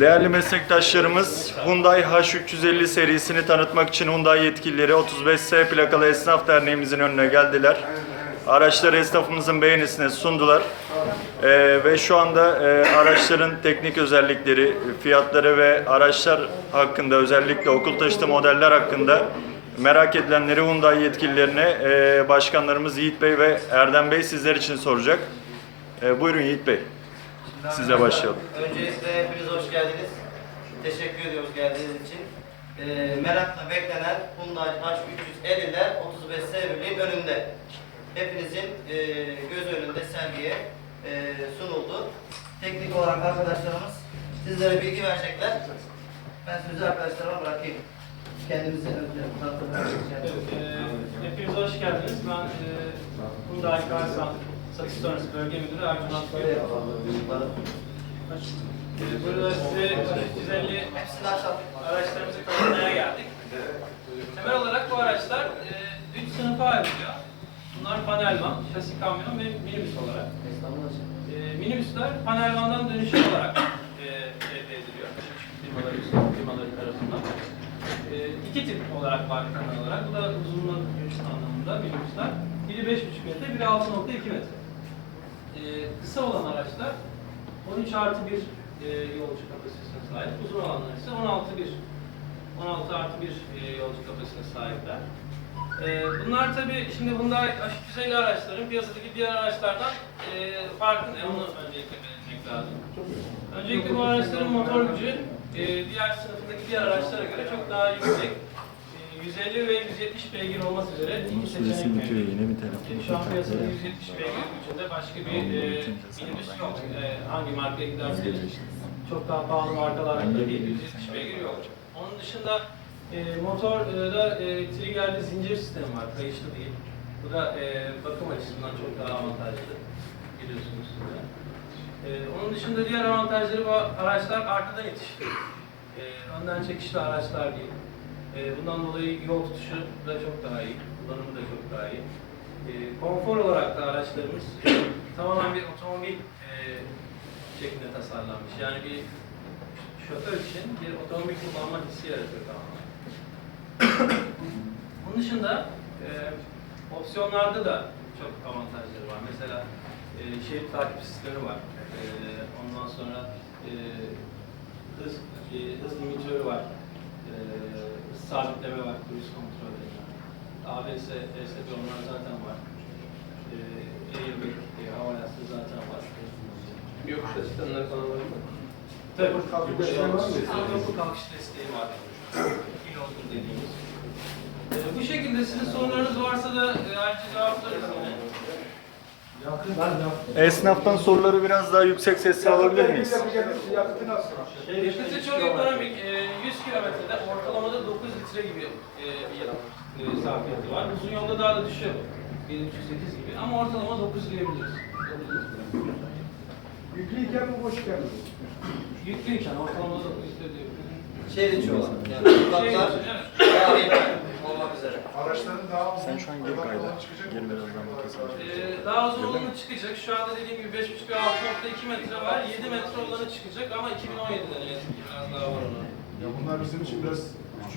Değerli meslektaşlarımız, Hyundai H350 serisini tanıtmak için Hyundai yetkilileri 35S plakalı Esnaf Derneğimizin önüne geldiler. Araçları esnafımızın beğenisine sundular. Ee, ve şu anda e, araçların teknik özellikleri, fiyatları ve araçlar hakkında özellikle okul taşıtı modeller hakkında merak edilenleri Hyundai yetkililerine e, başkanlarımız Yiğit Bey ve Erdem Bey sizler için soracak. E, buyurun Yiğit Bey, sizle başlayalım. Öncelikle hepiniz hoş geldiniz. Teşekkür ediyoruz geldiğiniz için. Ee, merakla beklenen Hyundai H350'ler 35S birliğin önünde. Hepinizin e, göz önünde sergiye e, sunuldu. Teknik olarak arkadaşlarımız sizlere bilgi verecekler. Ben sözü arkadaşlarıma bırakayım. Kendinizi önce tanıtın. Evet, e, hepiniz hoş geldiniz. Ben e, Hyundai Karsan Satış Sonrası Bölge Müdürü Ercüment Bey. E, burada size 350 Hepsini aşağı. araçlarımızı tanıtmaya geldik. Temel olarak bu araçlar 3 sınıfa ayrılıyor. Bunlar panelvan, şasi kamyon ve minibüs olarak. E, minibüsler panelvandan dönüşüm olarak e, elde ediliyor. Küçük firmaları, firmaları tarafından. E, iki tip olarak var temel olarak. Bu da uzunluğu anlamında minibüsler. Biri 5,5 metre, biri 6,2 metre. E, kısa olan araçlar 13 artı 1 e, yolcu kapasitesine sahip. Uzun olanlar ise 16 bir 16 artı 1 e, yolcu kapasitesine sahipler. E, bunlar tabii şimdi bunda H250 araçların piyasadaki diğer araçlardan e, farkı ne? Onu öncelikle belirtmek lazım. Öncelikle bu araçların motor gücü e, diğer sınıfındaki diğer araçlara göre çok daha yüksek. E, 150 ve 170 beygir olmak üzere iki seçenek mevcut. yeni bir telefon. E, Şu an piyasada 170 beygir gücünde başka bir e, minibüs yok. E, hangi markaya giderseniz çok daha pahalı markalarda değil, 170 beygir yok. Onun dışında e, motorda e, triggerli zincir sistemi var, kayışlı değil. Bu da e, bakım açısından çok daha avantajlı biliyorsunuz. E, onun dışında diğer avantajları bu araçlar arkadan itişli. E, önden çekişli araçlar değil. E, bundan dolayı yol tutuşu da çok daha iyi, kullanımı da çok daha iyi. E, konfor olarak da araçlarımız tamamen bir otomobil e, şeklinde tasarlanmış. Yani bir şoför için bir otomobil kullanma hissi yaratıyor tamamen. Bunun dışında e, opsiyonlarda da çok avantajları var. Mesela e, şerit takip sistemi var. E, ondan sonra e, hız, e, hız limitörü var. E, sabitleme var, cruise kontrol denilen. ABS, ESP onlar zaten var. E, airbag, e, hava yastığı zaten var. Yokuş asistanları falan var mı? Tabii. Yokuş kalkış desteği var mı? Yokuş kalkış desteği var. Pilotum dediğimiz. Ee, bu şekilde sizin sorularınız varsa da e, ayrıca cevaplarız yine. Esnaftan soruları biraz daha yüksek sesle alabilir miyiz? Yakıtı çok ekonomik. Ee, 100 kilometrede ortalamada 9 litre gibi e, bir e, sarfiyatı var. Uzun yolda daha da düşüyor. 1308 gibi ama ortalama 9 diyebiliriz. 9 litre. Yüklüyken mi boşken mi? Yüklüyken ortalama 9 litre diyebiliriz. Şehir içi olan. Yani sokaklar Şey, evet. daha iyi olmak üzere. Araçların daha uzun Sen şu an geri kayda. Geri mı? birazdan bakacağız. Ee, daha uzun olanı çıkacak. Şu anda dediğim gibi 5.5 ve 6.2 metre var. 7 metre olanı çıkacak ama 2017'de ne yazık ki biraz daha var onun. Ya bunlar bizim için biraz